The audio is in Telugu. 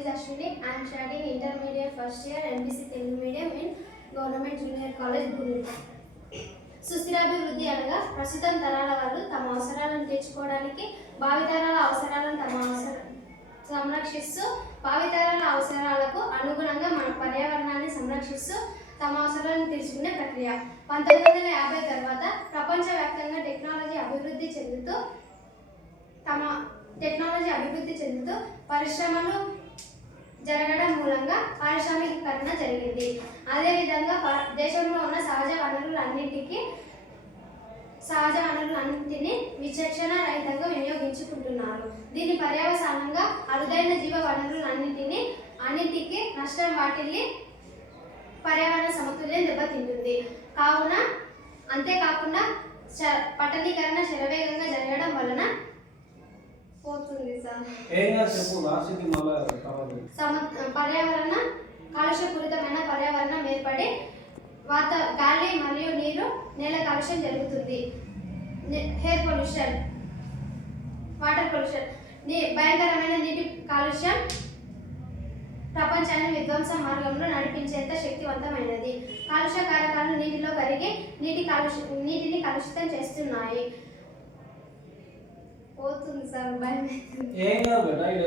is Ashwini. I am studying intermediate first year MPC Telugu medium in Government Junior College, Gurunta. సుస్థిరాభివృద్ధి అనగా ప్రస్తుతం తరాల వారు తమ అవసరాలను తీర్చుకోవడానికి భావితరాల అవసరాలను సంరక్షిస్తూ భావితరాల అవసరాలకు అనుగుణంగా మన పర్యావరణాన్ని సంరక్షిస్తూ తమ అవసరాలను తీర్చుకునే ప్రక్రియ. 1950 తర్వాత ప్రపంచవ్యాప్తంగా టెక్నాలజీ అభివృద్ధి చెందుతూ పరిశ్రమలు జరగడం మూలంగా పారిశ్రామికీకరణ జరిగింది. అదేవిధంగా దేశంలో ఉన్న సహజ వనరులన్నింటినీ విచక్షణ రహితంగా వినియోగించుకుంటున్నారు. దీని పర్యవసానంగా అరుదైన జీవ వనరులన్నింటికి నష్టం వాటిల్లి పర్యావరణ సమతుల్యం దెబ్బతింటుంది. అంతేకాకుండా పట్టణీకరణ శరవేగంగా జరగడం వలన పోతుంది పర్యావరణ కాలుష్యపూరితమైన పర్యావరణం ఏర్పడి గాలి మరియు నేల కాలుష్యం జరుగుతుంది. ఎయిర్ పొల్యూషన్, వాటర్ పొల్యూషన్, భయంకరమైన నీటి కాలుష్యం ప్రపంచాన్ని విధ్వంస మార్గంలో నడిపించేంత శక్తివంతమైనది. కాలుష్య కారకాలు నీటిలో కరిగి నీటిని కలుషితం చేస్తున్నాయి. పోతుంది సార్ భయం.